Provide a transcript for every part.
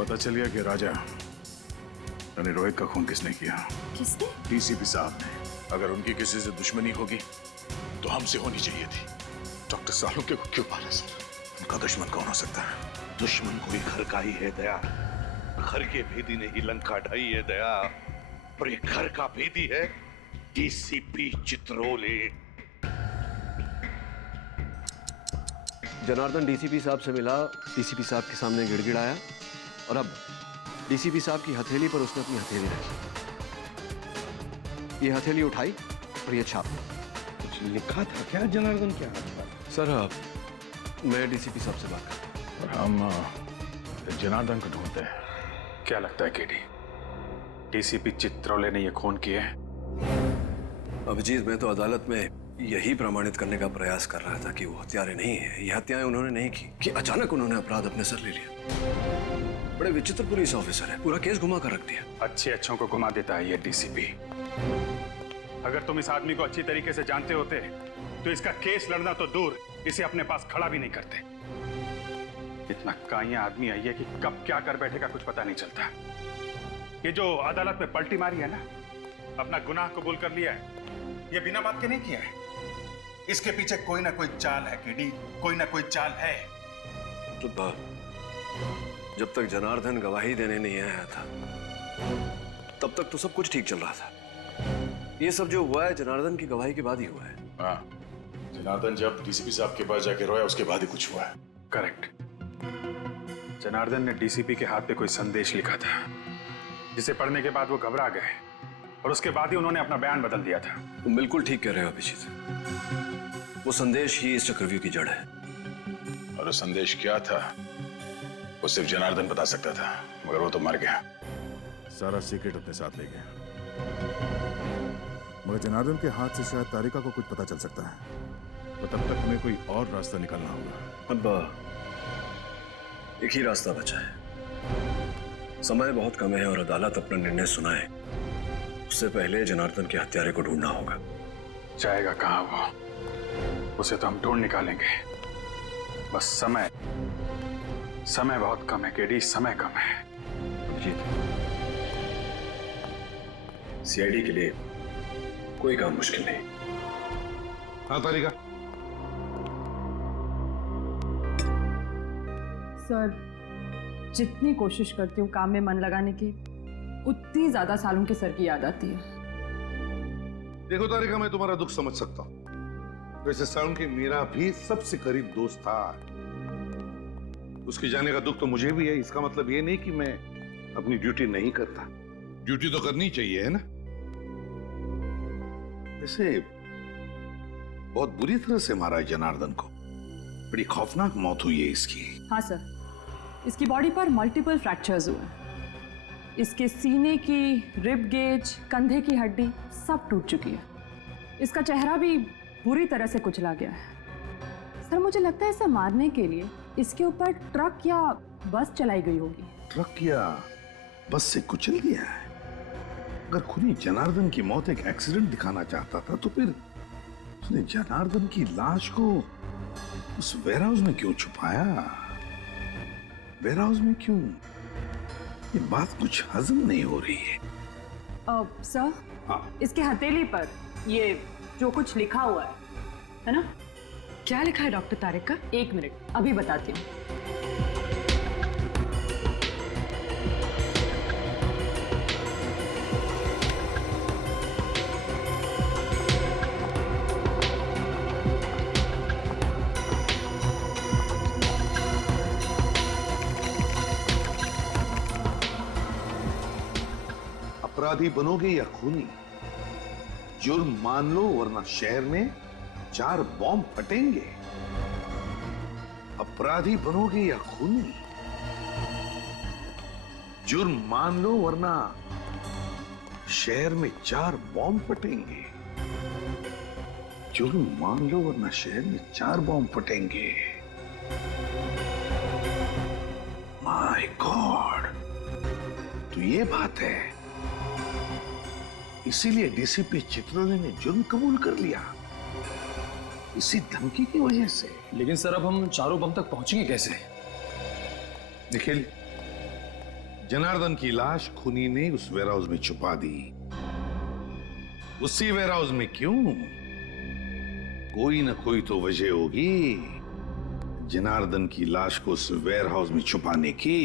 पता चल गया कि राजा यानी रोहित का खून किसने किया। किसने? डीसीपी साहब ने। अगर उनकी किसी से दुश्मनी होगी तो हमसे होनी चाहिए थी। डॉक्टर सालुंके को क्यों पाला सर? उनका दुश्मन कौन हो सकता है? दुश्मन कोई घर का ही है दया। घर के भेदी ने ही लंका ढाई है दया, और ये घर का भेदी है डीसीपी चित्रोले। जनार्दन डीसीपी साहब से मिला, डीसीपी साहब के सामने गिड़गिड़ाया और अब डीसीपी साहब की हथेली पर उसने अपनी हथेली रखी। ये हथेली उठाई और ये छाप। कुछ लिखा था क्या जनार्दन के हाथ पर? सर मैं डीसीपी साहब से बात कर और हम जनार्दन को ढूंढते हैं। क्या लगता है केडी, डीसीपी चित्रोले ने ये खून किए? अभिजीत, मैं तो अदालत में यही प्रमाणित करने का प्रयास कर रहा था कि वो हत्यारे नहीं है। ये हत्याएं उन्होंने नहीं की कि अचानक उन्होंने अपराध अपने सर ले लिया। बड़े विचित्र पुलिस ऑफिसर है, पूरा केस घुमा कर रख दिया। अच्छे अच्छों को घुमा देता है ये डीसीपी। अगर तुम इस आदमी को अच्छी तरीके से जानते होते तो इसका केस लड़ना तो दूर, इसे अपने पास खड़ा भी नहीं करते। इतना काइया आदमी है ये कि कब क्या कर बैठेगा कुछ पता नहीं चलता। ये जो अदालत में पलटी मारी है ना, अपना गुनाह कबूल कर लिया है, ये बिना बात के नहीं किया है। इसके पीछे कोई ना कोई चाल है केडी, कोई ना कोई चाल है। तो जब तक जनार्दन गवाही देने नहीं आया था तब तक तो सब कुछ ठीक चल रहा था। ये सब जो हुआ है जनार्दन की गवाही के बाद ही हुआ है। हाँ, जनार्दन जब डीसीपी साहब के पास जाके रोया उसके बाद ही कुछ हुआ है। करेक्ट। जनार्दन ने डीसीपी के हाथ पे कोई संदेश लिखा था, जिसे पढ़ने के बाद वो घबरा गए और उसके बाद ही उन्होंने अपना बयान बदल दिया था। तुम बिल्कुल ठीक कह रहे हो अभिजीत, वो संदेश ही इस चक्रव्यूह की जड़ है। और वो संदेश क्या था वो सिर्फ जनार्दन बता सकता था, मगर वो तो मर गया। सारा सीक्रेट अपने साथ ले गया। मगर जनार्दन के हाथ से शायद तारिका को कुछ पता चल सकता है, तो तब तक हमें कोई और रास्ता निकालना होगा। अब एक ही रास्ता बचा है। समय बहुत कम है और अदालत अपना निर्णय सुनाए उससे पहले जनार्दन के हत्यारे को ढूंढना होगा। जाएगा कहां वो? उसे तो हम ढूंढ निकालेंगे, बस समय बहुत कम है केडी, समय कम है। अभिजीत, सीआईडी के लिए कोई काम मुश्किल नहीं। हाँ तारिका। सर, जितनी कोशिश करती हूँ काम में मन लगाने की, उतनी ज्यादा सालों के सर की याद आती है। देखो तारिका, मैं तुम्हारा दुख समझ सकता हूँ। वैसे सालुंके मेरा भी सबसे करीब दोस्त था। उसके जाने का दुख तो मुझे भी है। इसका मतलब ये नहीं कि मैं अपनी ड्यूटी नहीं करता। ड्यूटी तो करनी चाहिए, है ना? वैसे बहुत बुरी तरह से मारा है जनार्दन को। बड़ी खौफनाक मौत हुई है इसकी। हाँ सर, इसकी बॉडी पर मल्टीपल फ्रैक्चर्स हुए। इसके सीने की रिब गेज, कंधे की हड्डी सब टूट चुकी है। इसका चेहरा भी बुरी तरह से कुचला गया है। सर, मुझे लगता है इसे मारने के लिए इसके ऊपर ट्रक या बस चलाई गई होगी। ट्रक या बस से कुचल दिया है? अगर खुनी जनार्दन की मौत एक एक्सीडेंट दिखाना चाहता था तो फिर उसने जनार्दन की लाश को उस वेयरहाउस में क्यों छुपाया? वेयरहाउस में क्यों? ये बात कुछ हजम नहीं हो रही है। सर, हाँ। इसके हथेली पर ये जो कुछ लिखा हुआ है ना? क्या लिखा है डॉक्टर तारिका? एक मिनट, अभी बताती हूँ। अपराधी बनोगे या खूनी, जुर्म मान लो वरना शहर में 4 बॉम्ब फटेंगे। अपराधी बनोगे या खूनी, जुर्म मान लो वरना शहर में 4 बॉम्ब फटेंगे। जुर्म मान लो वरना शहर में 4 बॉम्ब फटेंगे। माय गॉड, तो ये बात है। इसीलिए डीसीपी चित्रोले ने जुर्म कबूल कर लिया, इसी धमकी की वजह से। लेकिन सर, अब हम 4 बम तक पहुंचेंगे कैसे? निखिल, जनार्दन की लाश खूनी ने उस वेयरहाउस में छुपा दी। उसी वेयरहाउस में क्यों? कोई ना कोई तो वजह होगी जनार्दन की लाश को उस वेयरहाउस में छुपाने की।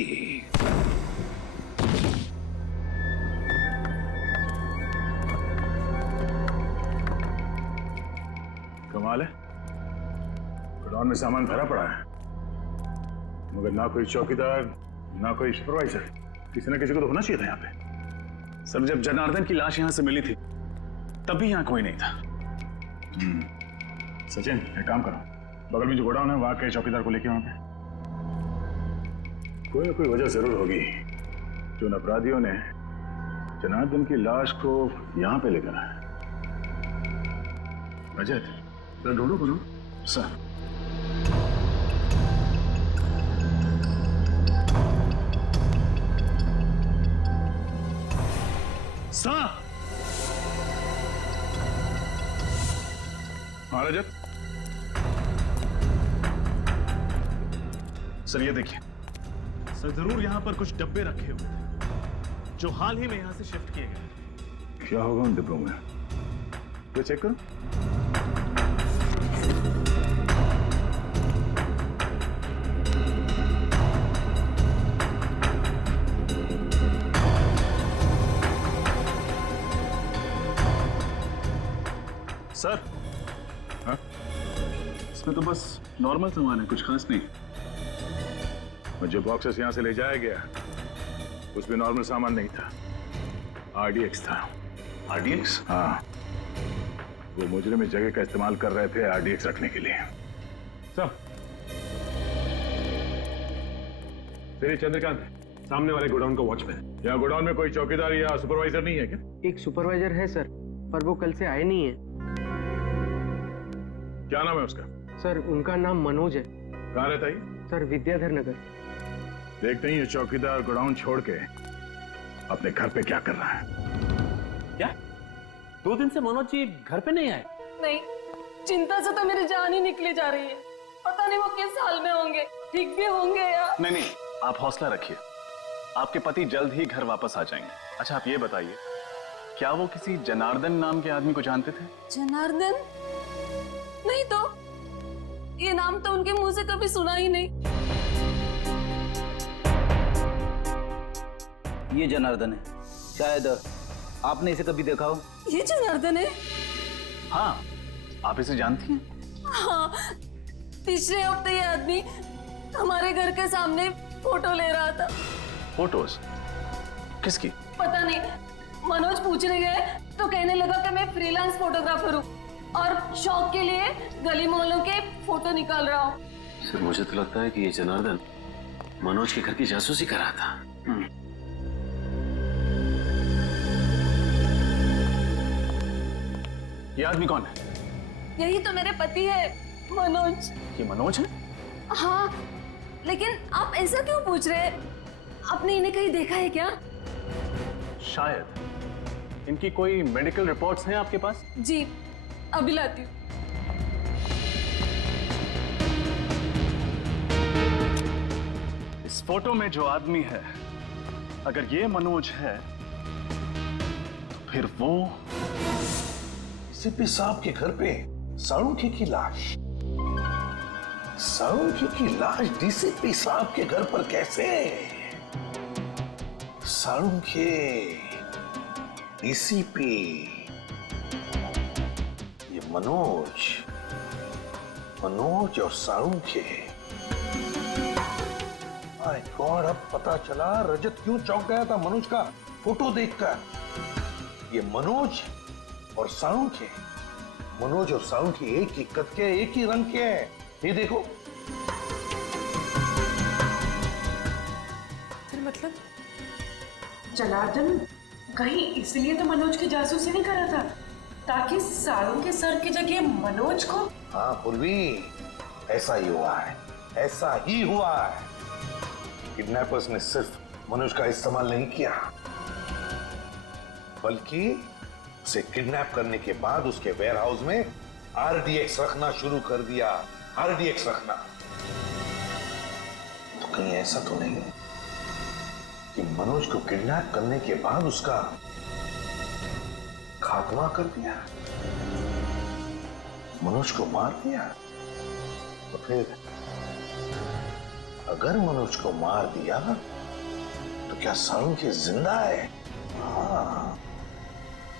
कमाल है, गोडाउन में सामान भरा पड़ा है मगर ना कोई चौकीदार ना कोई सुपरवाइजर। किसी ना किसी को तो होना चाहिए था यहाँ पे। सर जब जनार्दन की लाश यहाँ से मिली थी तब भी यहाँ कोई नहीं था। सचिन एक काम करो, बगल में जो गोडाउन है वहां के चौकीदार को लेके वहां पे। कोई ना कोई वजह जरूर होगी जो उन अपराधियों ने जनार्दन की लाश को यहाँ पे लेकर आया। रजत जरा ढूंढो करो सर। सर हाँ रजत सर ये देखिए सर जरूर यहाँ पर कुछ डब्बे रखे हुए थे जो हाल ही में यहाँ से शिफ्ट किए गए। क्या होगा उन डिब्बों में? ये चेक करो। सर हाँ? इसमें तो बस नॉर्मल सामान है, कुछ खास नहीं। और जो बॉक्सेस यहां से ले जाया गया उसमें नॉर्मल सामान नहीं था, आरडीएक्स था। आरडीएक्स? हाँ, वो मुजरिम इस जगह का इस्तेमाल कर रहे थे आरडीएक्स रखने के लिए। सब तेरी चंद्रकांत सामने वाले गोडाउन का वॉचमैन। यहाँ गोडाउन में कोई चौकीदार या सुपरवाइजर नहीं है क्या? एक सुपरवाइजर है सर, पर वो कल से आए नहीं है। क्या नाम है उसका? सर उनका नाम मनोज है। कहाँ रहता है? सर विद्याधर नगर। देखते ही ये चौकीदार गोडाउन छोड़ के अपने घर पे क्या कर रहा है। क्या 2 दिन से मनोज जी घर पे नहीं आए? नहीं, चिंता से तो मेरी जान ही निकली जा रही है। पता नहीं वो किस हाल में होंगे, ठीक भी होंगे या नहीं नहीं, आप हौसला रखिए, आपके पति जल्द ही घर वापस आ जाएंगे। अच्छा आप ये बताइए, क्या वो किसी जनार्दन नाम के आदमी को जानते थे? जनार्दन? नहीं तो, ये नाम तो उनके मुंह से कभी सुना ही नहीं। ये जनार्दन है, शायद आपने इसे कभी देखा हो। ये जनार्दन है? हाँ, आप इसे जानती हैं? हाँ, पिछले हफ्ते ये आदमी हमारे घर के सामने फोटो ले रहा था। फोटोज? किसकी? पता नहीं, मनोज पूछने गए तो कहने लगा कि मैं फ्रीलांस फोटोग्राफर हूँ और शौक के लिए गली मोहल्लों के फोटो निकाल रहा हूँ। सर मुझे तो लगता है कि ये जनार्दन मनोज के घर की जासूसी कर रहा था। ये आदमी कौन है? यही तो मेरे पति है, मनोज। ये मनोज है? हाँ, लेकिन आप ऐसा क्यों पूछ रहे हैं? आपने इन्हें कहीं देखा है क्या? शायद। इनकी कोई मेडिकल रिपोर्ट्स हैं आपके पास? जी, अभी लाती हूँ। इस फोटो में जो आदमी है, अगर ये मनोज है तो फिर वो सीपी साहब के घर पे साळुंखे की लाश। साळुंखे की लाश डीसीपी साहब के घर पर कैसे? साळुंखे, डीसीपी, ये मनोज और साळुंखे। माय गॉड, अब पता चला रजत क्यों चौंक गया था मनोज का फोटो देखकर। ये मनोज और साळुंखे, मनोज और साळुंखे एक ही कद के, एक ही रंग के हैं। ये देखो। फिर मतलब जनार्दन कहीं इसलिए तो मनोज की जासूसी नहीं कर रहा था ताकि सालों के सर की जगह मनोज को। हाँ पूर्वी, ऐसा ही हुआ है, ऐसा ही हुआ है। किडनैपर्स ने सिर्फ मनोज का इस्तेमाल नहीं किया, बल्कि उसे किडनैप करने के बाद उसके वेयरहाउस में आरडीएक्स रखना शुरू कर दिया। आरडीएक्स रखना तो कहीं ऐसा तो नहीं कि मनोज को किडनैप करने के बाद उसका खात्मा कर दिया, मनोज को मार दिया। तो फिर अगर मनोज को मार दिया तो क्या साळुंखे जिंदा है? हाँ,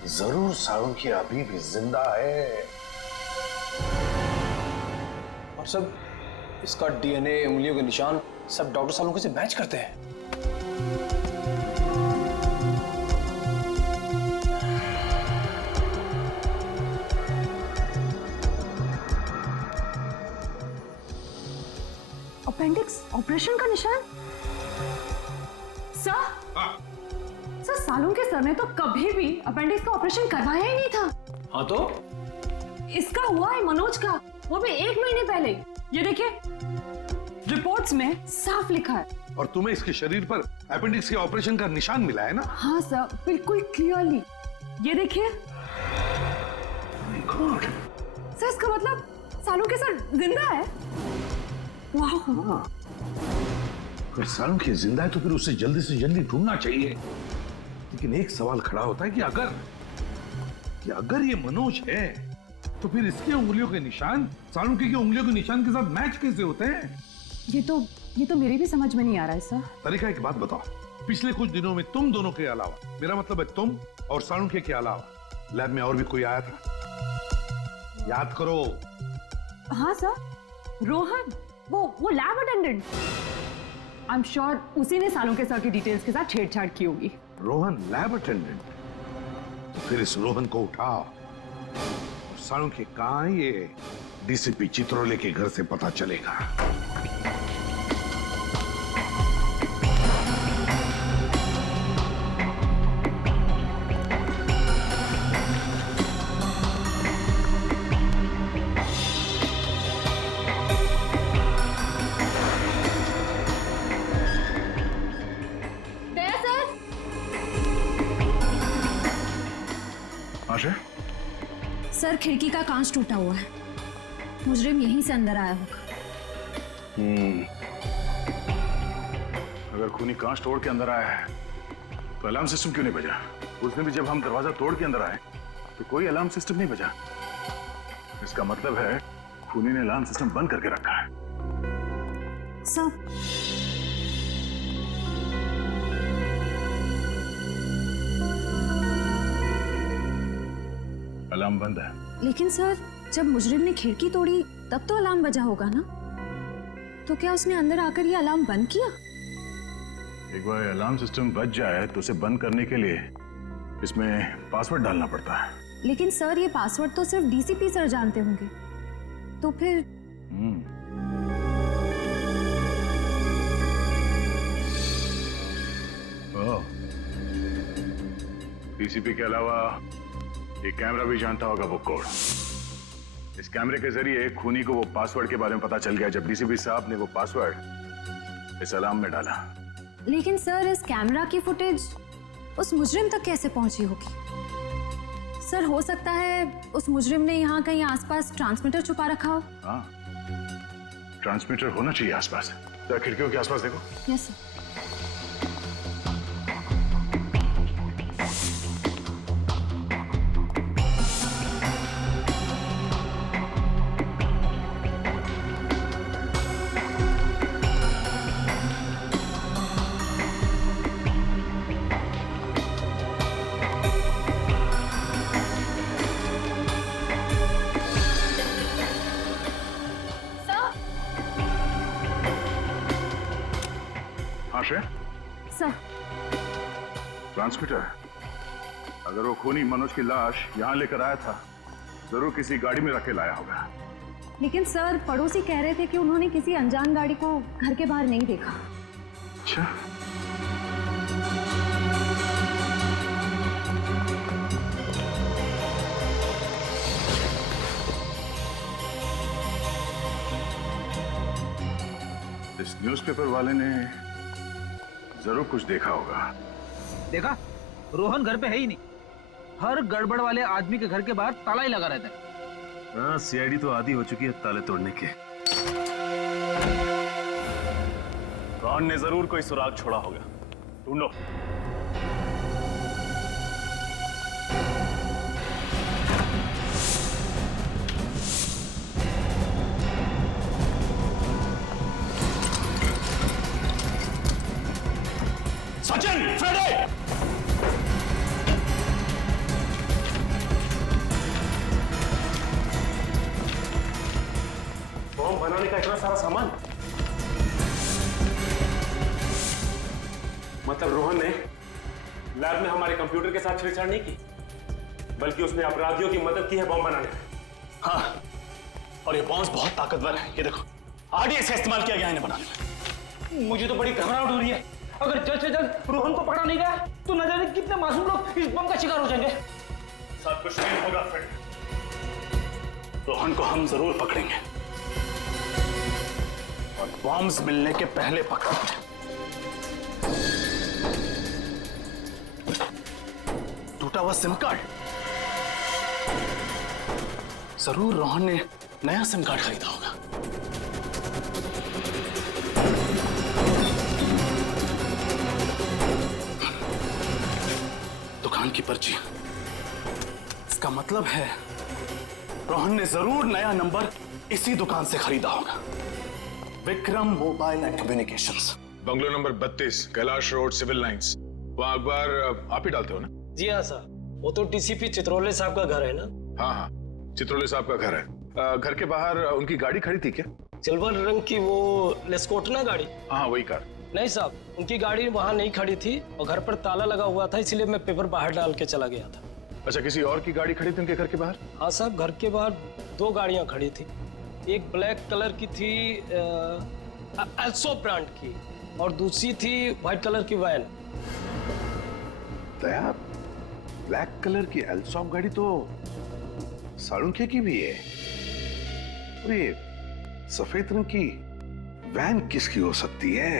जरूर साळुंखे अभी भी जिंदा है। और सब इसका डीएनए, उंगलियों के निशान सब डॉक्टर साळुंखे से मैच करते हैं। अपेंडिक्स ऑपरेशन का निशान? सर, सर साळुंखे सर ने तो कभी भी अपेंडिक्स का ऑपरेशन करवाया ही नहीं था। हाँ तो इसका हुआ है मनोज का, वो भी 1 महीने पहले। ये देखिए रिपोर्ट्स में साफ लिखा है। और तुम्हें इसके शरीर पर अपेंडिक्स के ऑपरेशन का निशान मिला है ना? हाँ सर, बिल्कुल क्लियरली। ये देखिए सर, इसका मतलब साळुंखे सर जिंदा है। वाह। अगर साळुंखे जिंदा है तो फिर उसे जल्दी से जल्दी ढूंढना चाहिए। लेकिन एक सवाल खड़ा होता है कि अगर ये मनोज है तो फिर इसके उंगलियों के निशान साळुंखे की उंगलियों के निशान के साथ मैच कैसे होते हैं? ये तो मेरी भी समझ में नहीं आ रहा है सर। तरीका एक बात बताओ, पिछले कुछ दिनों में तुम दोनों के अलावा, मेरा मतलब है तुम और साळुंखे के अलावा, लैब में और भी कोई आया था? याद करो। हाँ सर, रोहन, वो lab attendant. I am sure उसी ने साळुंखे सर की डिटेल्स के साथ छेड़छाड़ की होगी। Rohan lab attendant? तो फिर इस रोहन को उठाओ और साळुंखे कहाँ है ये डीसीपी चित्रोले के घर से पता चलेगा। सर खिड़की का कांच टूटा हुआ है, मुजरिम यहीं से अंदर आया होगा। अगर खूनी कांच तोड़ के अंदर आया है तो अलार्म सिस्टम क्यों नहीं बजा? उसने भी जब हम दरवाजा तोड़ के अंदर आए तो कोई अलार्म सिस्टम नहीं बजा। इसका मतलब है खूनी ने अलार्म सिस्टम बंद करके रखा है। सर अलार्म बंद है। लेकिन सर जब मुजरिम ने खिड़की तोड़ी तब तो अलार्म बजा होगा ना, तो क्या उसने अंदर आकर ये अलार्म बंद किया? एक बार अलार्म सिस्टम बज जाए तो उसे बंद करने के लिए इसमें पासवर्ड डालना पड़ता है। लेकिन सर ये पासवर्ड तो सिर्फ डीसीपी सर जानते होंगे, तो फिर डीसीपी के अलावा ये कैमरा भी जानता होगा वो कोड। इस कैमरे के जरिए खूनी को वो पासवर्ड के बारे में पता चल गया जब डीसीपी साहब ने वो पासवर्ड इस अलार्म में डाला। लेकिन सर इस कैमरा की फुटेज उस मुजरिम तक कैसे पहुंची होगी? सर हो सकता है उस मुजरिम ने यहाँ कहीं आसपास ट्रांसमीटर छुपा रखा हो। हाँ, ट्रांसमीटर होना चाहिए आसपास। तो खिड़कियों के आसपास देखो। Yes sir. सर ट्रांसमीटर, अगर वो खूनी मनोज की लाश यहाँ लेकर आया था जरूर किसी गाड़ी में रख के लाया होगा। लेकिन सर पड़ोसी कह रहे थे कि उन्होंने किसी अनजान गाड़ी को घर के बाहर नहीं देखा। अच्छा, इस न्यूज़पेपर वाले ने जरूर कुछ देखा होगा। देखा, रोहन घर पे है ही नहीं। हर गड़बड़ वाले आदमी के घर के बाहर ताला ही लगा रहता है। हाँ, सीआईडी तो आदी हो चुकी है ताले तोड़ने के। रॉन ने जरूर कोई सुराग छोड़ा होगा। ढूंढो। सचिन, फ्रेडे! बॉम्ब बनाने का इतना सारा सामान, मतलब रोहन ने लैब में हमारे कंप्यूटर के साथ छेड़छाड़ नहीं की, बल्कि उसने अपराधियों की मदद की है बॉम्ब बनाने में। हाँ, और ये बॉम्ब बहुत ताकतवर है। ये देखो, आरडीएक्स का इस्तेमाल किया गया है इन्हें बनाने में। मुझे तो बड़ी घबराहट हो रही है। अगर जल्द से जल्द रोहन को पकड़ा नहीं गया तो न जाने कितने मासूम लोग इस बम का शिकार हो जाएंगे। सब कुछ नहीं होगा फ्रेड। रोहन को हम जरूर पकड़ेंगे और बॉम्ब्स मिलने के पहले पकड़ेंगे। टूटा हुआ सिम कार्ड, जरूर रोहन ने नया सिम कार्ड खरीदा होगा। दुकान की पर्ची, इसका मतलब है रोहन ने जरूर नया नंबर इसी दुकान से खरीदा होगा। Vikram mobile and communications, bungalow number 32, Kailash road, Civil Lines. वहाँ अखबार आप ही डालते हो ना? जी हाँ सर, वो तो टीसीपी चित्रोले साहब का घर है ना? हाँ हाँ, चित्रोले साहब का घर है। घर के बाहर उनकी गाड़ी खड़ी थी क्या? सिल्वर रंग की वो लेस्कोटना गाड़ी? हाँ वही कार। नहीं साहब, उनकी गाड़ी वहाँ नहीं खड़ी थी और घर पर ताला लगा हुआ था, इसलिए मैं पेपर बाहर डाल के चला गया था। अच्छा, किसी और की गाड़ी खड़ी थी उनके घर के बाहर? हाँ साहब, घर के बाहर 2 गाड़ियाँ खड़ी थी। एक ब्लैक कलर की थी एल्सो ब्रांड की, और दूसरी थी व्हाइट कलर की वैन। दया, ब्लैक कलर की एल्सॉप गाड़ी तो साळुंखे की भी है, और ये सफेद रंग की वैन किसकी हो सकती है?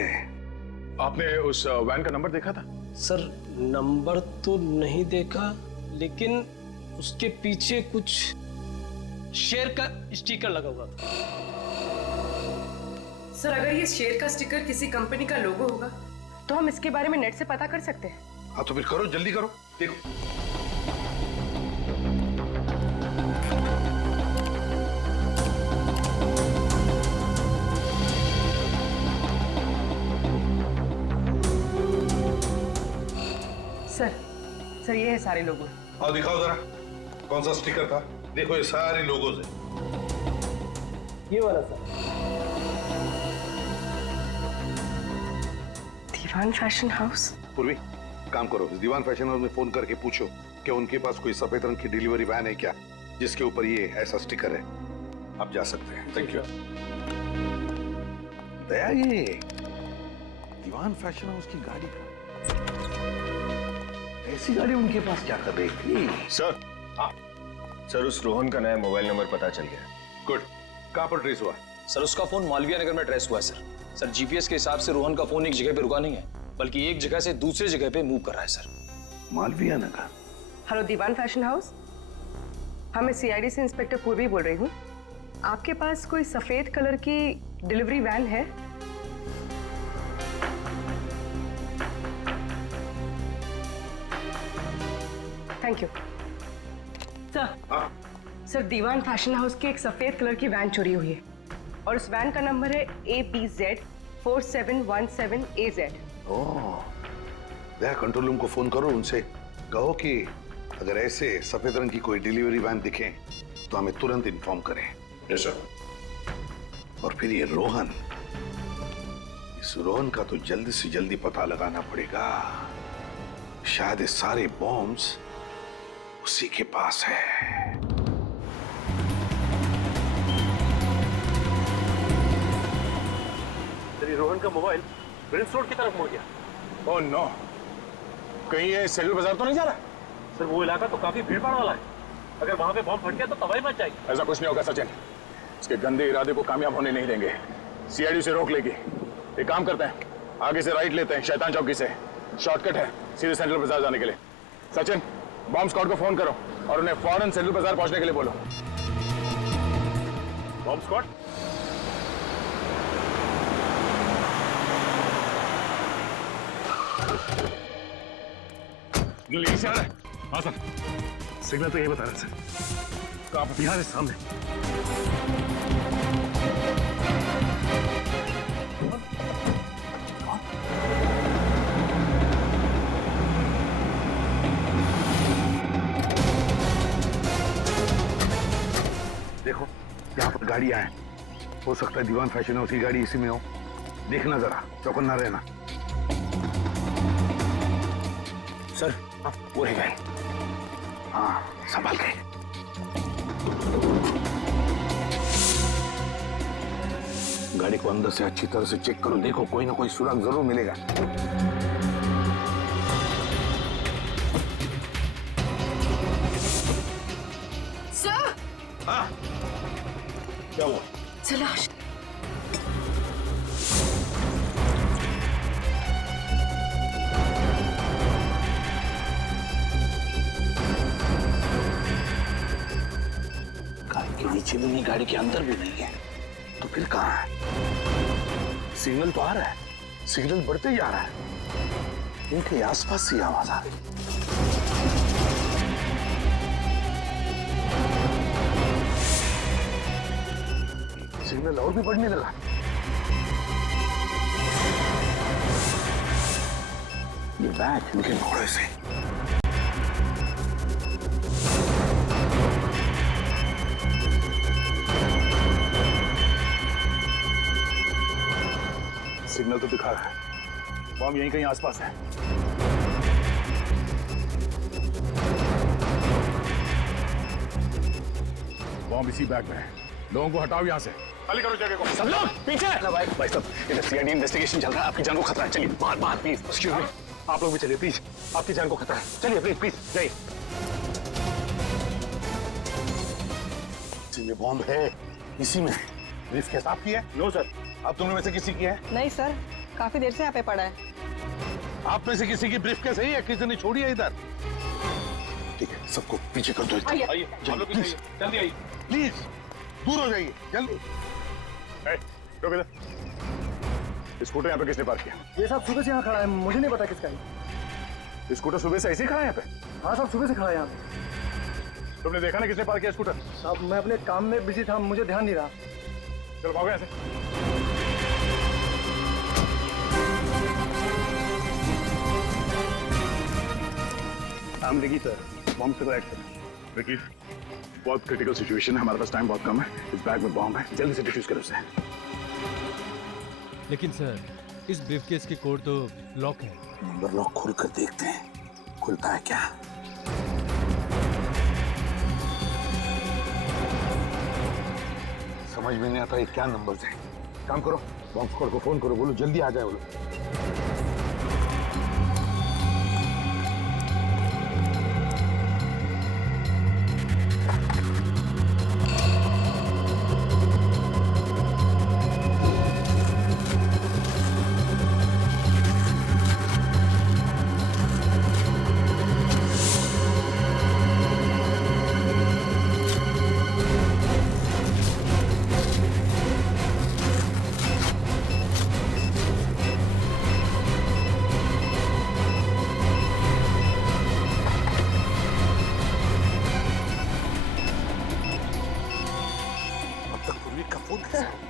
आपने उस वैन का नंबर देखा था? सर नंबर तो नहीं देखा, लेकिन उसके पीछे कुछ शेर का स्टिकर लगा हुआ था। सर अगर ये शेर का स्टिकर किसी कंपनी का लोगो होगा तो हम इसके बारे में नेट से पता कर सकते हैं। हाँ तो फिर करो, जल्दी करो, देखो। सर ये है सारे लोगो। आओ दिखाओ जरा, कौन सा स्टिकर था? देखो ये सारे लोगोज हैं। ये वाला सर। Diwan fashion house. पूर्वी, काम करो, इस दीवान फैशन हाउस में फोन करके पूछो कि उनके पास कोई सफेद रंग की डिलीवरी वैन है क्या जिसके ऊपर ये ऐसा स्टिकर है। आप जा सकते हैं। Thank you. दया, ये दीवान फैशन हाउस की गाड़ी का, ऐसी गाड़ी उनके पास क्या कर रही थी? सर, सर उस रोहन का नया मोबाइल नंबर पता चल गया। गुड। कहां पर ट्रेस हुआ? सर उसका फोन मालवीय नगर में ट्रेस हुआ है सर। जीपीएस के हिसाब से रोहन का फोन एक जगह पे रुका नहीं है, बल्कि एक जगह से दूसरी जगह पे मूव कर रहा है सर। मालवीय नगर। हेलो दीवान फैशन हाउस, हाँ मैं सीआईडी से इंस्पेक्टर पूर्वी बोल रही हूँ। आपके पास कोई सफेद कलर की डिलीवरी वैन है? Thank you sir, Diwan fashion house की एक सफेद कलर की वैन चोरी हुई है और उस वैन का नंबर है ABZ 4717AZ। ओह, दया कंट्रोल रूम को फोन करो, उनसे कहो कि अगर ऐसे सफेद रंग की कोई डिलीवरी वैन दिखे तो हमें तुरंत इन्फॉर्म करें। Yes sir. और फिर ये रोहन, इस रोहन का तो जल्दी से जल्दी पता लगाना पड़ेगा। शायद ये सारे बॉम्ब्स उसी के पास है। तेरी रोहन का मोबाइल प्रिंस रोड की तरफ मुड़ गया। ओह नो, कहीं ये सेलर बाजार तो नहीं जा रहा? सर वो इलाका तो काफी भीड़ भाड़ वाला है, अगर वहां पे बॉम्ब फट गया तो तबाही मच जाएगी। ऐसा कुछ नहीं होगा सचिन, इसके गंदे इरादे को कामयाब होने नहीं देंगे। सीआईडी से रोक लेगी। एक काम करते हैं, आगे से राइट लेते हैं, शैतान चौकी से शॉर्टकट है सीधे सेंट्रल बाजार जाने के लिए। सचिन, बॉम्ब स्क्वाड को फोन करो और उन्हें फौरन सेंट्रल बाजार पहुंचने के लिए बोलो। Bomb squad? सिग्नल यहीं से आ रहा है। हाँ सर, सिग्नल तो यही बता रहा है सर। कहाँ पर? यहाँ से सामने। देखो यहाँ पर गाड़ियां हैं, हो सकता है दीवान फैशन हाउस की गाड़ी इसी में हो। देखना जरा, चौकन्ना रहना। सर वो रह गए। हाँ संभाल के। गाड़ी को अंदर से अच्छी तरह से चेक करो, देखो कोई ना कोई सुराग जरूर मिलेगा। सर हाँ क्या हुआ? चलो गाड़ी के नीचे भी नहीं, गाड़ी के अंदर भी नहीं है, तो फिर कहाँ है? सिग्नल तो आ रहा है, सिग्नल बढ़ते ही आ रहा है। इनके आसपास से आवाज आ रही। सिग्नल और भी बढ़ने लगा। ये बैग इनके घोड़े से। सिग्नल तो दिखा रहा है, बॉम्ब यहीं कहीं आसपास है। बॉम्ब इसी बैग में है। लोगों को हटाओ यहाँ से, खाली करो जगह को। सब लोग पीछे। भाई साहब, इधर सीआईडी इन्वेस्टिगेशन चल रहा है, आपकी जान को खतरा है। चलिए बाहर प्लीज। एक्सक्यूज मी, आप लोग भी चलिए प्लीज, आपकी जान को खतरा है। चलिए प्लीज प्लीज जाइए। ये बॉम्ब है इसी में। ब्रीफ केस आपकी है? No sir. आप तुमने में से किसी की है? नहीं सर, काफी देर से यहाँ पे पड़ा है। आप में से किसी की ब्रीफ केस है या किसी ने छोड़ी है इधर? ठीक है, सबको पीछे कर दो। आइए आप लोग प्लीज जल्दी आइए। प्लीज दूर हो जाइए जल्दी। रुक इधर। स्कूटर यहाँ पे किसने पार्क किया? ये सब सुबह से यहाँ खड़ा है, मुझे नहीं पता किसका है। स्कूटर सुबह से ऐसे ही खड़ा है यहाँ पे? हाँ साहब, सुबह से खड़ा है यहाँ पे। तुमने देखा ना किसने पार्क किया स्कूटर? साहब मैं अपने काम में बिजी था, मुझे ध्यान नहीं रहा। चलो भागो यहाँ से। हम देखिए सर, बॉम्ब से एक्ट करें। देखिए बहुत क्रिटिकल सिचुएशन है, हमारे पास टाइम बहुत कम है। इस बैग में बॉम्ब है, जल्दी से डिफ्यूज करो उसे। लेकिन सर इस ब्रीफकेस के कोड तो लॉक है। नंबर लॉक खोल कर देखते हैं, खुलता है क्या? समझ में नहीं आता ये क्या नंबर है। काम करो, बॉम्ब स्क्वाड को फोन करो, बोलो जल्दी आ जाए वो लोग।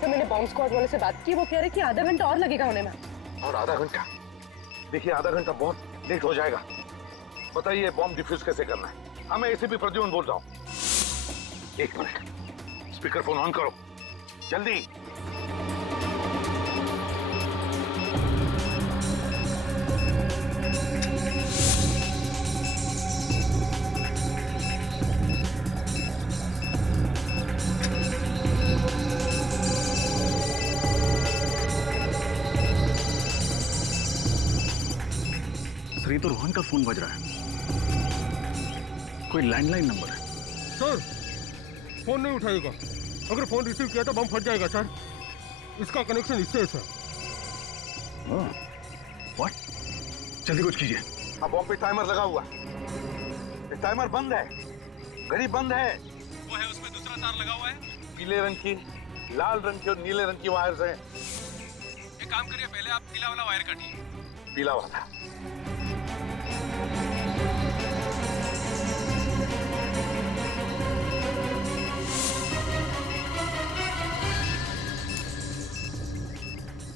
तो मैंने बॉम्ब स्क्वाड वाले से बात की, वो कह रहे कि आधा घंटा और लगेगा होने में। और आधा घंटा? देखिए आधा घंटा बहुत लेट हो जाएगा। बताइए बॉम्ब डिफ्यूज कैसे करना है? हाँ मैं एसीपी प्रद्युम्न बोल रहा हूँ। एक मिनट, स्पीकर फोन ऑन करो जल्दी। ये तो रोहन का फोन बज रहा है, कोई लैंडलाइन नंबर है। सर फोन नहीं उठाएगा, अगर फोन रिसीव किया तो बम फट जाएगा सर। इसका कनेक्शन इससे है सर। व्हाट? जल्दी कुछ कीजिए। अब बॉम्ब पे टाइमर लगा हुआ है, टाइमर बंद है, घड़ी बंद है। वो है उसमें दूसरा तार लगा हुआ है, पीले रंग की, लाल रंग की और नीले रंग की वायर्स हैं। एक काम करिए, पहले आप पीला वाला वायर काटिए। पीला वाला।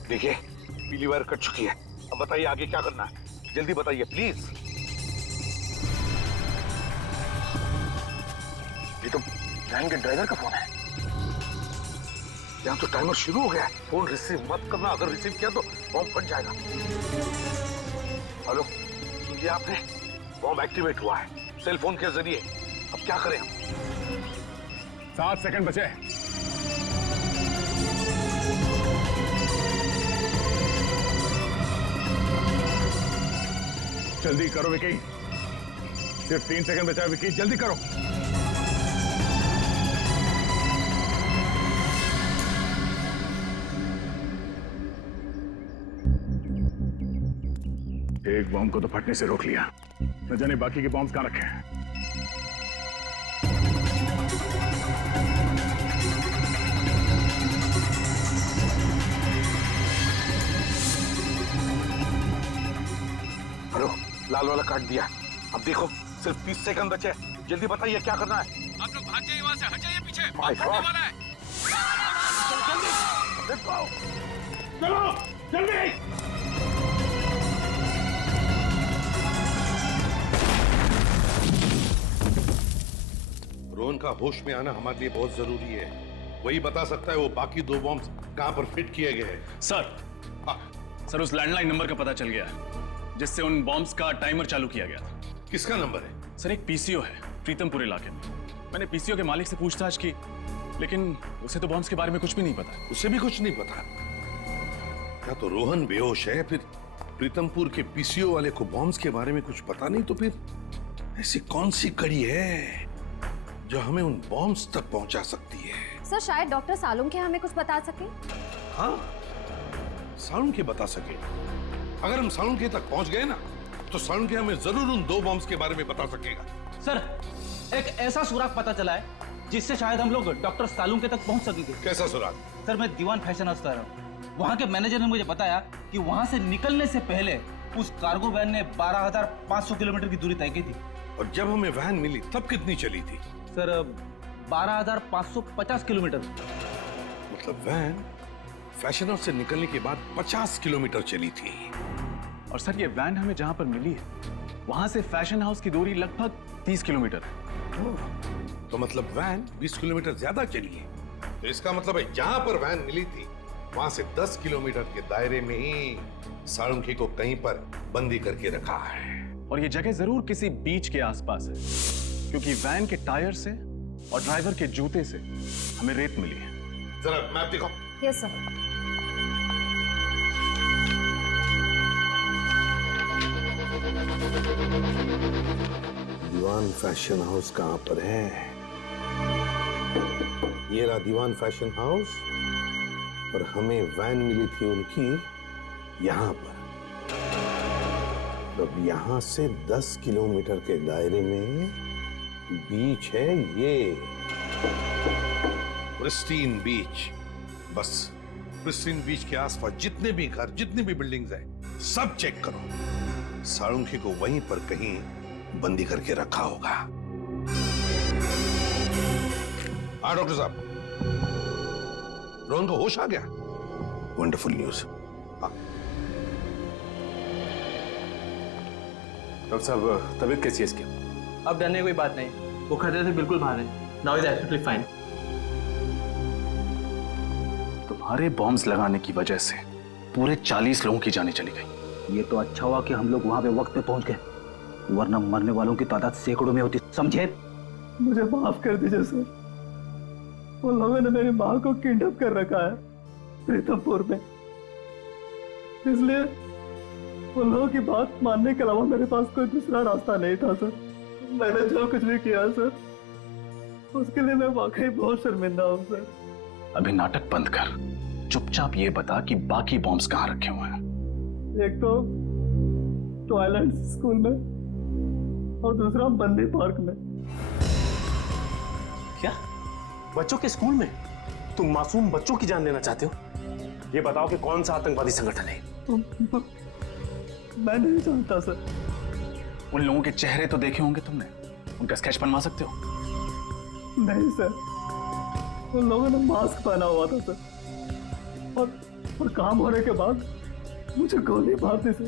देखिए, पीली वायर कट चुकी है। अब बताइए आगे क्या करना है, जल्दी बताइए प्लीज। ये तो वैन के ड्राइवर का फोन है। यहाँ तो टाइमर शुरू हो गया है। फोन रिसीव मत करना, अगर रिसीव किया तो बॉम्ब फट जाएगा। हेलो, सुनिए आपने, बॉम्ब एक्टिवेट हुआ है सेल फोन के जरिए। अब क्या करें हम? 7 सेकंड बचे। जल्दी करो विकी, सिर्फ 3 सेकंड बचा है विकी, जल्दी करो। एक बॉम्ब को तो फटने से रोक लिया, न जाने बाकी के बॉम्ब्स कहां रखे हैं। हेलो, लाल वाला काट दिया। अब देखो सिर्फ 30 सेकंड बचे, जल्दी बताइए क्या करना है। आप लोग भाग जाइए वहां से, हट जाइए पीछे। My God! वाला है। चलो जल्दी। रोहन का होश में आना हमारे लिए बहुत जरूरी है। वही बता सकता है वो बाकी 2 बॉम्ब कहां पर फिट किए गए हैं। सर उस लैंडलाइन नंबर का पता चल गया है जिससे उन बॉम्ब्स का टाइमर चालू किया गया था। किसका नंबर है? सर एक पीसीओ है प्रीतमपुर इलाके में। मैंने पीसीओ के मालिक से पूछताछ की, लेकिन उसे तो बॉम्ब्स के बारे में कुछ भी नहीं पता। उसे भी कुछ नहीं पता? क्या तो रोहन बेहोश है, फिर प्रीतमपुर के पीसीओ वाले को बॉम्ब्स के बारे में कुछ पता नहीं, तो फिर ऐसी कौन सी कड़ी है जो हमें उन बॉम्ब्स तक पहुंचा सकती है? सर शायद डॉक्टर सालुंखे हमें कुछ बता सके। हाँ, सालुंखे बता सके। अगर हम सालुंखे तक पहुंच गए ना, तो सालुंखे हमें जरूर उन 2 बॉम्ब्स के बारे में बता सकेगा। सर एक ऐसा सुराग पता चला है जिससे शायद हम लोग डॉक्टर सालुंखे तक पहुंच सकेंगे। कैसा सुराग? सर मैं दीवान फैशन हाउस जा रहा हूँ। वहाँ के मैनेजर ने मुझे बताया कि वहाँ से निकलने से पहले उस कार्गो वैन ने 12,500 किलोमीटर की दूरी तय की थी। और जब हमें वैन मिली तब कितनी चली थी? Sir 12,550 kilometre. मतलब वैन फैशन हाउस से निकलने के बाद 50 किलोमीटर चली थी। और सर ये वैन हमें जहां पर मिली है वहां से फैशन हाउस की दूरी लगभग 30 किलोमीटर है। तो मतलब वैन 20 किलोमीटर ज्यादा चली है। तो इसका मतलब है जहां पर वैन मिली थी वहां से 10 किलोमीटर के दायरे में ही सालुंखे को कहीं पर बंदी करके रखा है। और ये जगह जरूर किसी बीच के आसपास है, क्योंकि वैन के टायर से और ड्राइवर के जूते से हमें रेत मिली है। जरा मैप दिखाओ। Yes sir. Diwan fashion house कहां पर है? ये रहा दीवान फैशन हाउस, और हमें वैन मिली थी उनकी यहां पर। अब यहां से 10 किलोमीटर के दायरे में बीच है ये प्रिस्टीन बीच। बस प्रिस्टीन बीच के आसपास जितने भी घर, जितनी भी बिल्डिंग्स हैं, सब चेक करो। सालुंखे को वहीं पर कहीं बंदी करके रखा होगा। हाँ डॉक्टर साहब, रोहन को होश आ गया? Wonderful news. डॉक्टर साहब तबीयत कैसी है इसकी? अब डरने की कोई बात नहीं, वो खतरे से बिल्कुल बाहर है। Now is absolutely fine. तुम्हारे बॉम्ब्स लगाने की वजह से पूरे 40 लोगों की जानें चली गई। ये तो अच्छा हुआ कि हम लोग वहां पे वक्त पे पहुंच गए, वरना मरने वालों की तादाद सैकड़ों में होती, समझे? मुझे माफ कर दीजिए सर, उन लोगों ने मेरी माँ को किडनैप कर रखा है प्रीतमपुर में, इसलिए उन लोगों की बात मानने के अलावा मेरे पास कोई दूसरा रास्ता नहीं था सर। मैंने जो कुछ भी किया सर, उसके लिए मैं वाकई बहुत शर्मिंदा हूँ सर। अभी नाटक बंद कर, चुपचाप ये बता कि बाकी बॉम्ब्स कहाँ रखे हुए हैं। एक तो ट्वाइलाइट स्कूल में और दूसरा बंदी पार्क में। क्या बच्चों के स्कूल में? तुम मासूम बच्चों की जान लेना चाहते हो? ये बताओ कि कौन सा आतंकवादी संगठन है? मैं नहीं जानता सर। उन लोगों के चेहरे तो देखे होंगे तुमने, उनका स्केच बनवा सकते हो? नहीं सर, उन लोगों ने मास्क पहना हुआ था सर, और और काम होने के बाद मुझे गोली मारने से।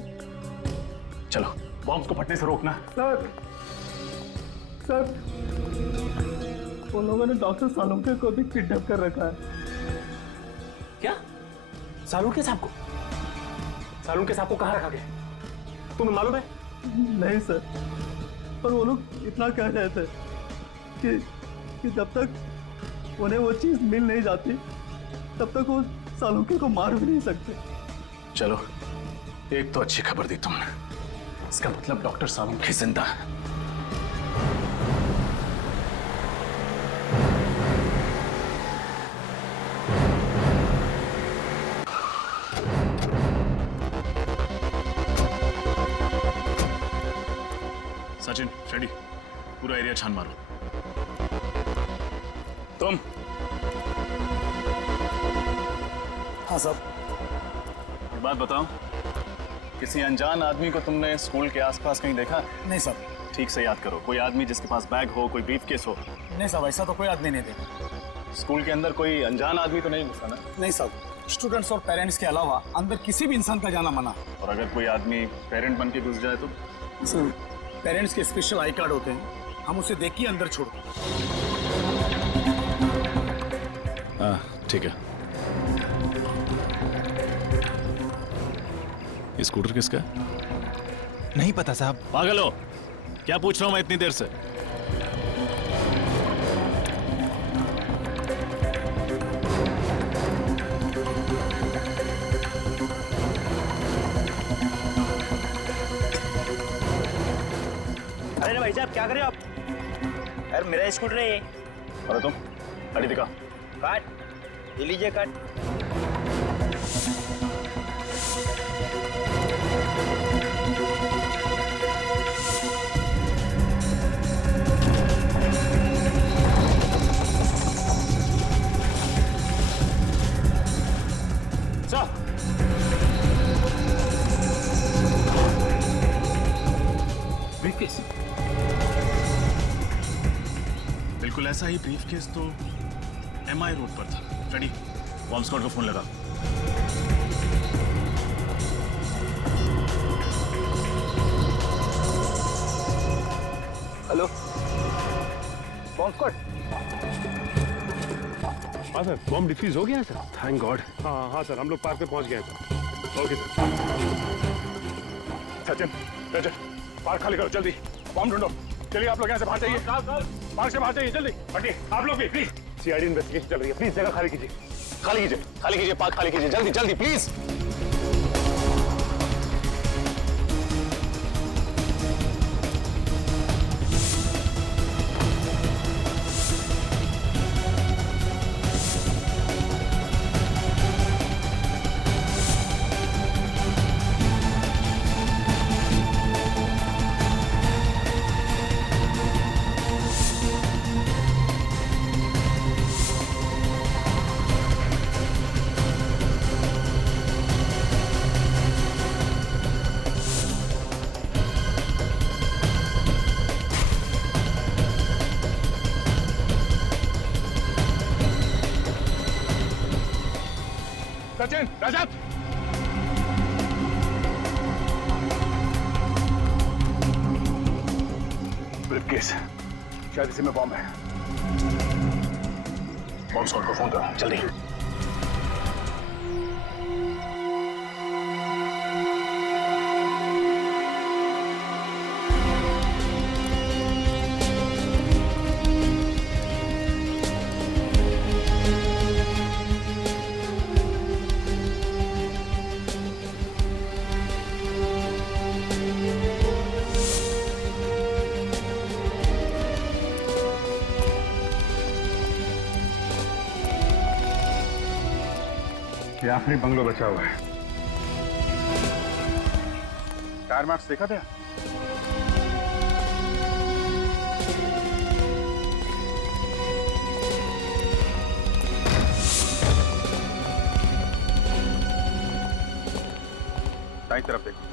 चलो बॉम्ब को फटने से रोकना। सर सर, उन लोगों ने डॉक्टर सालुंके को भी किडनैप कर रखा है। क्या? सालुंके साहब को? सालुंके साहब को कहाँ रखा गया? तुम्हें मालूम है? नहीं सर, पर वो लोग इतना कह रहे थे कि जब तक उन्हें वो चीज मिल नहीं जाती तब तक वो सालुंके को मार भी नहीं सकते। चलो एक तो अच्छी खबर दी तुमने, इसका मतलब डॉक्टर सालुंके जिंदा है। सचिन, फ्रेडी, पूरा एरिया छान मारो। तुम? हाँ साहब। एक बात बताओ, किसी अनजान आदमी को तुमने स्कूल के आसपास कहीं देखा? नहीं साहब। ठीक से याद करो, कोई आदमी जिसके पास बैग हो, कोई ब्रीफकेस हो। नहीं साहब, ऐसा तो कोई आदमी नहीं देखा। स्कूल के अंदर कोई अनजान आदमी तो नहीं घुसा ना? नहीं साहब, स्टूडेंट्स और पेरेंट्स के अलावा अंदर किसी भी इंसान का जाना मना। और अगर कोई आदमी पेरेंट बन के घुस जाए तो? सर, पेरेंट्स के स्पेशल आई कार्ड होते हैं, हम उसे देख के अंदर छोड़ो। हाँ ठीक है। ये स्कूटर किसका है? नहीं पता साहब। पागल हो क्या? पूछ रहा हूं मैं इतनी देर से। अरे भाई साहब क्या कर रहे हो आप? अरे मेरा स्कूटर है ये। अरे तुम गाड़ी दिखा। काट, ये लीजिए काट। ब्रीफकेस? बिल्कुल ऐसा ही ब्रीफकेस तो MI रोड पर था। फ्रेडी, बॉम्ब स्क्वाड को फोन लगा। Hello, bomb squad. हाँ सर, बॉम्ब डिफ्यूज हो गया है सर। Thank God. हाँ सर, हम लोग पार्क पे पहुंच गए हैं sir. Okay sir. Sachin, Rajat, park खाली करो जल्दी। बॉम्ब ढूंढो। चलिए आप लोग यहाँ से बाहर जाइए। पार्क से बाहर जाइए जल्दी। हटिए आप लोग भी प्लीज। CID इन्वेस्टिगेशन चल रही है, प्लीज जगह खाली कीजिए। खाली कीजिए, खाली कीजिए, पार्क खाली कीजिए जल्दी जल्दी प्लीज। सचिन, रजत, ब्रीफकेस, शायद इसी में बॉम्ब है। बॉम्ब स्क्वाड को फोन करो जल्दी। ये आखिरी बंगलो बचा हुआ है। टायर मार्क्स देखा था? दाईं तरफ देखो।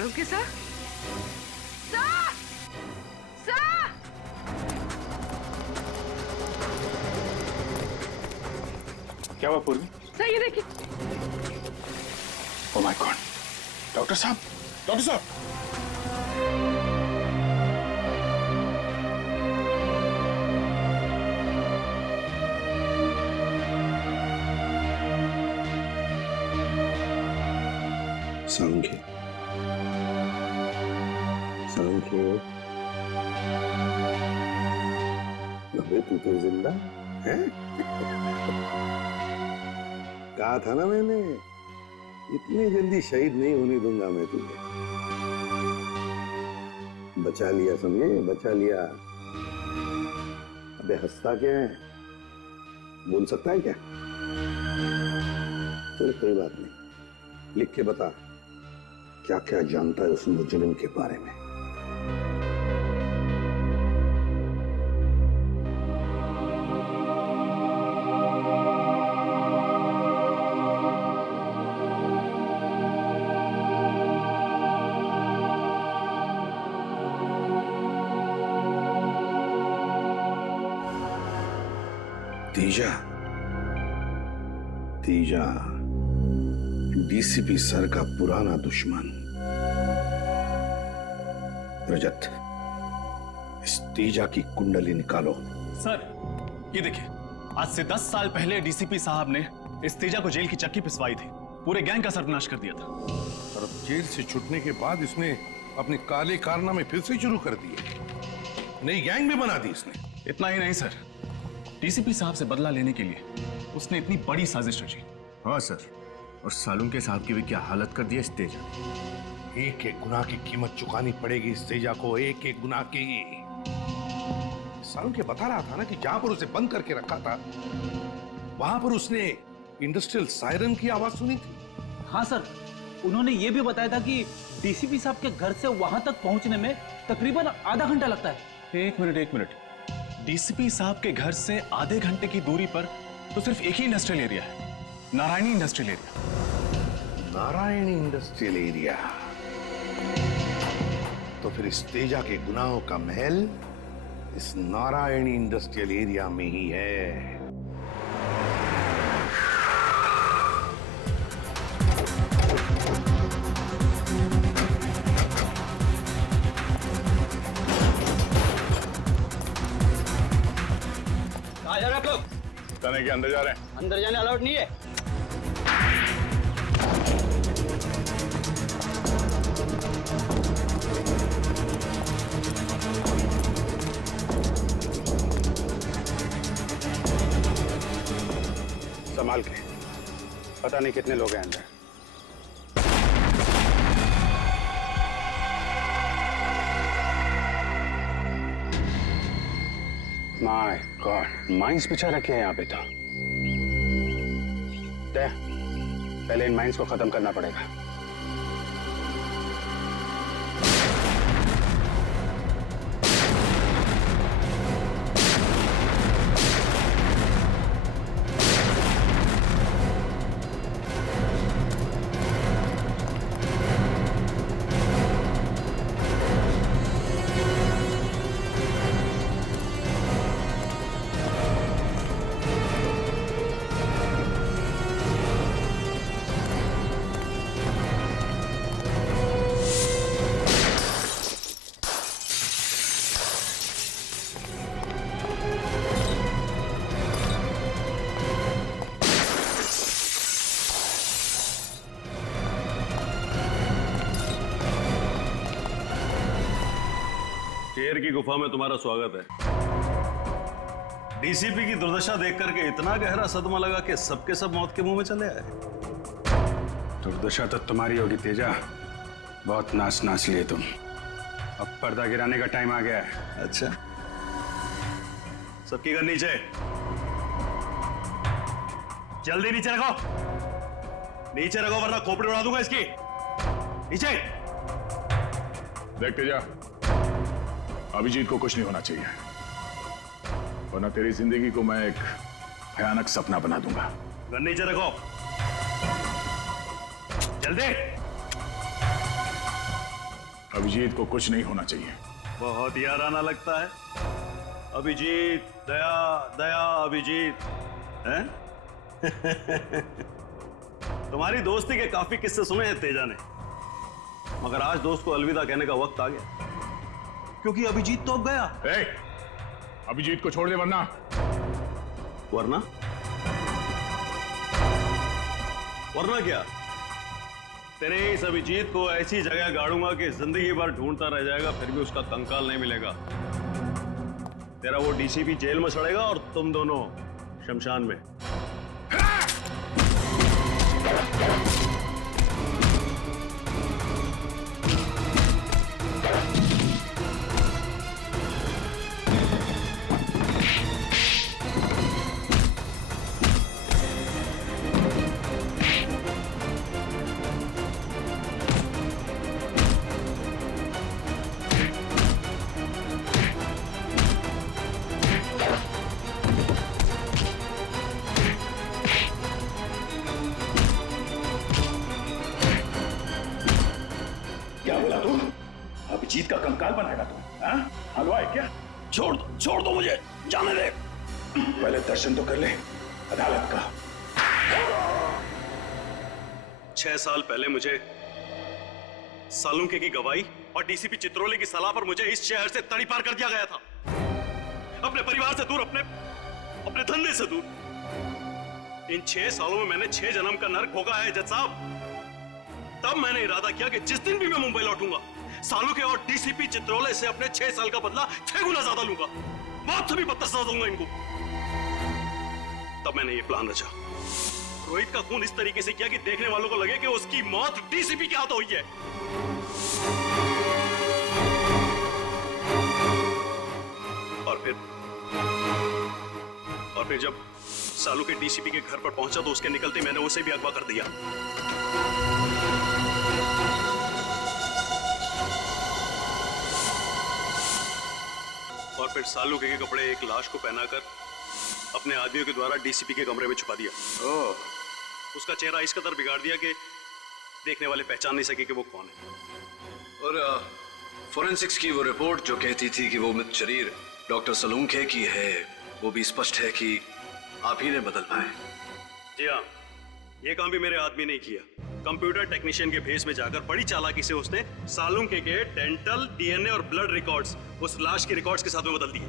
सालुंके सर? सर! सर! क्या हुआ पूर्वी? सर ये देखिए। ओह माय गॉड, डॉक्टर साहब, डॉक्टर साहब। सालुंके, सालुंके, अबे तू तो जिंदा है? कहा था ना मैंने, इतनी जल्दी शहीद नहीं होने दूंगा मैं तुझे। बचा लिया, समझे? बचा लिया। अबे हंसता क्या है? बोल सकता है क्या? चल कोई बात नहीं, लिख के बता क्या क्या जानता है उस मुजरिम के बारे में। तीजा, तीजा डीसीपी सर का पुराना दुश्मन। रजत, इस तीजा की कुंडली निकालो। सर, ये देखिए, आज से 10 साल पहले डीसीपी साहब ने इस तेजा को जेल की चक्की पिसवाई थी। पूरे गैंग का सर्वनाश कर दिया था। और अब जेल से छूटने के बाद इसने अपने काले कारनामे फिर से शुरू कर दिए। नई गैंग भी बना दी इसने। इतना ही नहीं सर, डीसीपी साहब से बदला लेने के लिए उसने इतनी बड़ी साजिश रची। हाँ सर, और सालुंके साहब की भी क्या हालत कर दी इस तेजा। एक एक गुनाह की कीमत चुकानी पड़ेगी इस तेजा को, एक एक गुनाह की। सालुंके बता रहा था ना कि जहां पर उसे बंद करके रखा था वहां पर उसने इंडस्ट्रियल सायरन की आवाज सुनी थी। हाँ सर, उन्होंने ये भी बताया था कि डीसीपी साहब के घर से वहां तक पहुंचने में तकरीबन आधा घंटा लगता है। एक मिनट, डीसीपी साहब के घर से आधे घंटे की दूरी पर तो सिर्फ एक ही इंडस्ट्रियल एरिया है, Narayani industrial area. Narayani industrial area. तो फिर इस तेजा के गुनाहों का महल इस नारायणी इंडस्ट्रियल एरिया में ही है। कहाँ जा रहे हैं आप लोग? थाने के अंदर जा रहे हैं। अंदर जाने अलाउड नहीं है। संभाल के, पता नहीं कितने लोग हैं अंदर। माय गॉड, माइंस बिछा रखे हैं यहाँ पे। तो पहले इन माइंस को खत्म करना पड़ेगा। शेर की गुफा में तुम्हारा स्वागत है। डीसीपी की दुर्दशा देख करके इतना गहरा सदमा लगा कि सबके सब मौत के मुंह में चले आए। दुर्दशा तो तुम्हारी होगी तेजा, बहुत नाच लिए तुम। अब पर्दा गिराने का टाइम आ गया है। अच्छा, सबकी गन नीचे, जल्दी नीचे रखो, नीचे रखो वरना खोपड़ी उड़ा दूंगा इसकी। नीचे। देखते जा, अभिजीत को कुछ नहीं होना चाहिए, वरना तेरी जिंदगी को मैं एक भयानक सपना बना दूंगा। गन नीचे रखो, जल्दी। अभिजीत को कुछ नहीं होना चाहिए। बहुत याराना लगता है। अभिजीत, दया दया अभिजीत, हैं? तुम्हारी दोस्ती के काफी किस्से सुने हैं तेजा ने, मगर आज दोस्त को अलविदा कहने का वक्त आ गया, क्योंकि अभिजीत तो अब गया। अभिजीत को छोड़ दे, वरना वरना क्या? तेरे इस अभिजीत को ऐसी जगह गाड़ूंगा कि जिंदगी भर ढूंढता रह जाएगा, फिर भी उसका कंकाल नहीं मिलेगा। तेरा वो डीसीपी जेल में सड़ेगा और तुम दोनों शमशान में। अभिजीत का कंकाल बनाएगा तू? हलवा है क्या? छोड़ दो मुझे, जाने दे। पहले दर्शन तो कर ले अदालत का। 6 साल पहले मुझे सालुंके की गवाही और डीसीपी चित्रोले की सलाह पर मुझे इस शहर से तड़ी पार कर दिया गया था, अपने परिवार से दूर, अपने धंधे से दूर। इन 6 सालों में मैंने 6 जन्म का नर्क भोगा है जज साहब। तब मैंने इरादा किया कि जिस दिन भी मैं मुंबई लौटूंगा, सालुंके और डीसीपी चित्रोले से अपने 6 साल का बदला 6 गुना ज्यादा लूंगा, बहुत से भी बदतर सजा दूंगा इनको। तब मैंने ये प्लान रचा। रोहित का खून इस तरीके से किया कि देखने वालों को लगे कि उसकी मौत डीसीपी के हाथों हुई है। और फिर जब सालू के डीसीपी के घर पर पहुंचा तो उसके निकलते मैंने उसे भी अगवा कर दिया। और फिर सालू के कपड़े एक लाश को पहनाकर अपने आदमियों के द्वारा डीसीपी के कमरे में छुपा दिया। उसका चेहरा इस कदर बिगाड़ दिया कि देखने वाले पहचान नहीं सके कि वो कौन है। और फोरेंसिक्स की वो रिपोर्ट जो कहती थी कि वो मृत शरीर डॉक्टर सालुंके की है, वो भी स्पष्ट है कि आप ही ने बदल पाए। जी हाँ, ये काम भी मेरे आदमी ने किया। कंप्यूटर टेक्नीशियन के भेस में जाकर बड़ी चालाकी से उसने सालुंके के डेंटल, डीएनए और ब्लड रिकॉर्ड्स उस लाश के रिकॉर्ड्स के साथ में बदल दिए।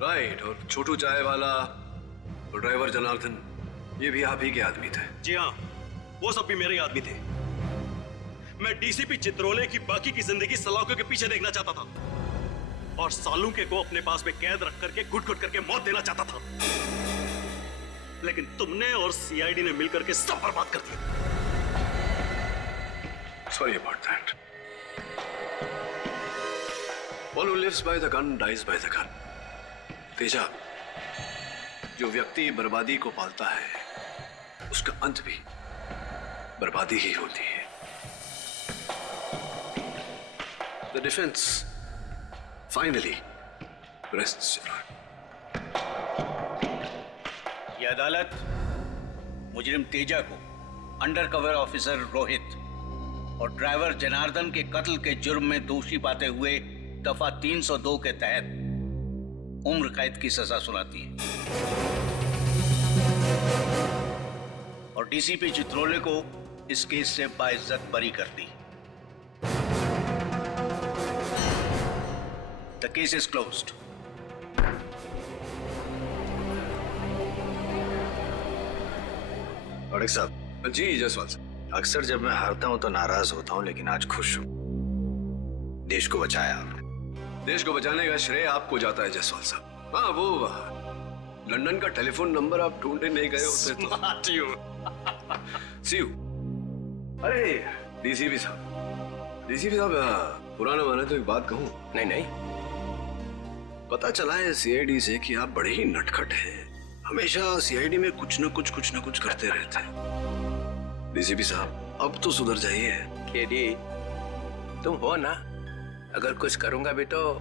राइट। और छोटू चाय वाला और ड्राइवर जनार्दन, ये भी आप ही के आदमी थे? जी हाँ, वो सब भी मेरे आदमी थे। मैं डीसीपी चित्रोले की बाकी की जिंदगी सलाखों के पीछे देखना चाहता था और सालुंके को अपने पास में कैद रख करके घुट-घुट करके मौत देना चाहता था, लेकिन तुमने और सीआईडी ने मिलकर के सब बर्बाद कर दिया। Sorry about that. One who lives by the gun dies by the gun. Teja, जो व्यक्ति बर्बादी को पालता है उसका अंत भी बर्बादी ही होती है। The defense finally rests your hand. ये अदालत मुजरिम तेजा को अंडरकवर ऑफिसर रोहित और ड्राइवर जनार्दन के कत्ल के जुर्म में दोषी पाते हुए दफा 302 के तहत उम्र कैद की सजा सुनाती है और डीसीपी चित्रोले को इस केस से बाइज्जत बरी करती है। The case is closed. और एक साहब। जी जसवाल साहब। अक्सर जब मैं हारता हूं तो नाराज होता हूं, लेकिन आज खुश हूं। देश को बचाया आपने। देश को बचाने का श्रेय आपको जाता है जसवाल साहब। हाँ, वो लंदन का टेलीफोन नंबर आप ढूंढने नहीं गए होते तो। सी यू। अरे डीसीपी साहब, पुराना माने तो एक बात कहूं? नहीं। पता चला है सीआईडी से कि आप बड़े ही नटखट हैं, हमेशा सीआईडी में कुछ न कुछ करते रहते हैं। डीसीपी साहब, अब तो सुधर जाइए। केडी, तुम हो ना, अगर कुछ करूंगा भी तो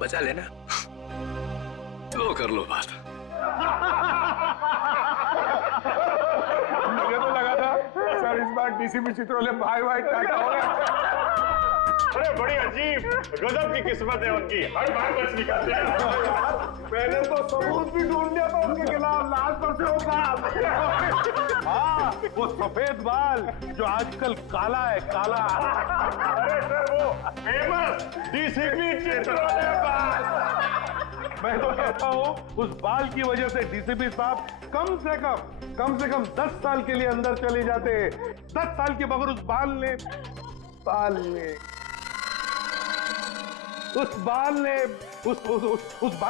बचा लेना। तो कर लो बात। मुझे तो लगा था सर इस बार डीसीपी चित्रोले भाई टाटा हो गया। अरे बड़ी अजीब गजब की किस्मत है उनकी, हर बार बच निकालते हैं। मैंने तो सबूत भी ढूंढ लिया था उनके खिलाफ, लाश पर से वो बाल। हाँ, वो सफेद बाल जो आजकल काला है, काला। अरे सर वो फेमस डीसीपी चित्रोले बाल। मैं तो कहता हूँ उस बाल की वजह से डीसीपी साहब कम से कम 10 साल के लिए अंदर चले जाते। 10 साल के बगैर उस बाल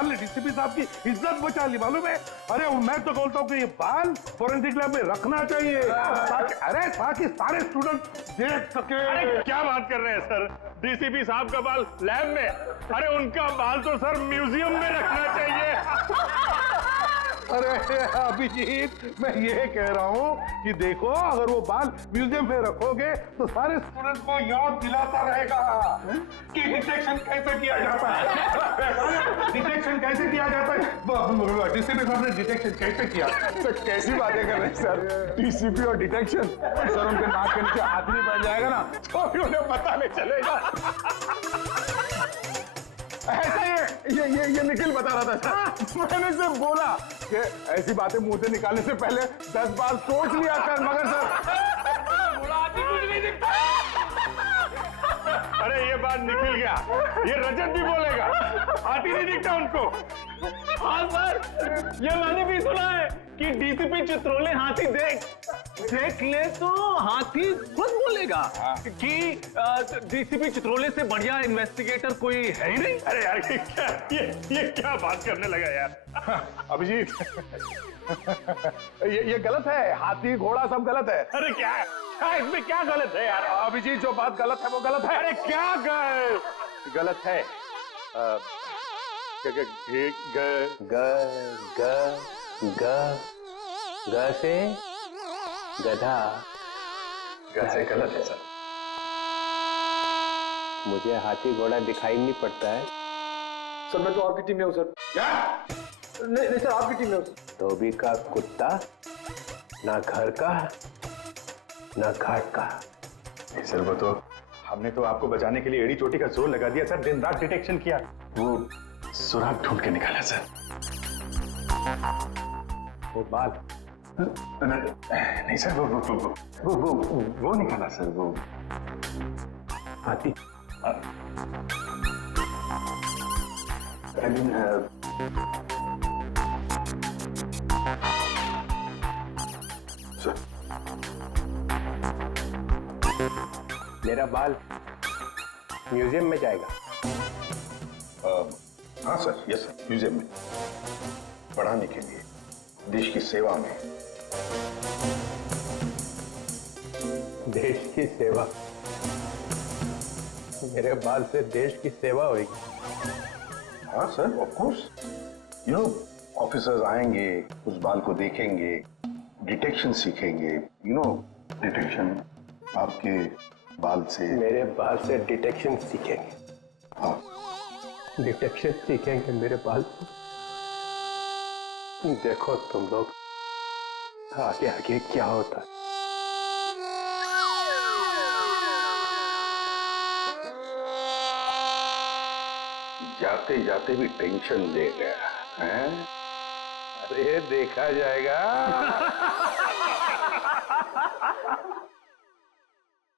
ने डीसीपी साहब की इज्जत बचा ली, मालूम है? अरे मैं तो बोलता हूँ कि ये बाल फोरेंसिक लैब में रखना चाहिए ताकि सारे स्टूडेंट देख सके। अरे क्या बात कर रहे हैं सर, डीसीपी साहब का बाल लैब में? अरे उनका बाल तो सर म्यूजियम में रखना चाहिए। अरे अभिजीत, मैं ये कह रहा हूँ कि देखो, अगर वो बाल म्यूजियम में रखोगे तो सारे स्टूडेंट्स को याद दिलाता रहेगा कि डिटेक्शन कैसे किया जाता है। डिटेक्शन कैसे किया जाता है? डीसीपी साहब ने डिटेक्शन कैसे किया? तो कैसी बातें कर रहे हैं सर, डीसीपी और डिटेक्शन? सर उनके नाक के नीचे हाथ नहीं बन जाएगा ना तो भी उन्हें पता नहीं चलेगा। ऐसा ये निखिल बता रहा था सर, मैंने सिर्फ बोला कि ऐसी बातें मुंह से निकालने से पहले 10 बार सोच लिया कर, मगर सर कुछ नहीं दिखता। अरे ये बात निकल गया, ये रजत भी बोलेगा, हाथी नहीं दिखता उनको। हाँ सर, ये मैंने भी सुना है कि डीसीपी चित्रोले हाथी देख ले तो हाथी खुद बोलेगा कि डीसीपी चित्रोले से बढ़िया इन्वेस्टिगेटर कोई है ही नहीं। अरे यार ये क्या बात करने लगा यार अभिजीत। ये गलत है, हाथी घोड़ा सब गलत है। अरे क्या इसमें क्या गलत है यार? अभिजीत जो बात गलत है वो गलत है। अरे क्या गलत है? ग से गधा। से गलत है सर। मुझे हाथी घोड़ा दिखाई नहीं पड़ता है। सर मैं तो आपकी टीम में हूँ सर। क्या? नहीं सर, आपकी टीम में हूँ। धोबी का कुत्ता, ना घर का ना घाट का। नहीं सर, वो तो हमने तो आपको बचाने के लिए एड़ी चोटी का जोर लगा दिया सर, दिन रात डिटेक्शन किया, वो सुराग ढूंढ के निकाला सर। वो बाल नहीं सर, वो निकाला सर, वो हाथी। सर मेरा बाल म्यूजियम में जाएगा। हाँ सर, यस सर, म्यूजियम में पढ़ाने के लिए, देश की सेवा में। देश की सेवा? मेरे बाल से देश की सेवा होगी। हाँ sir, of course. You know, officers आएंगे, उस बाल को देखेंगे, डिटेक्शन सीखेंगे। यू नो, डिटेक्शन आपके बाल से। मेरे बाल से डिटेक्शन सीखेंगे? हाँ, डिटेक्शन सीखेंगे मेरे बाल से। देखो तुम लोग आगे आगे क्या होता है। जाते जाते भी टेंशन दे गया है। अरे देखा जाएगा।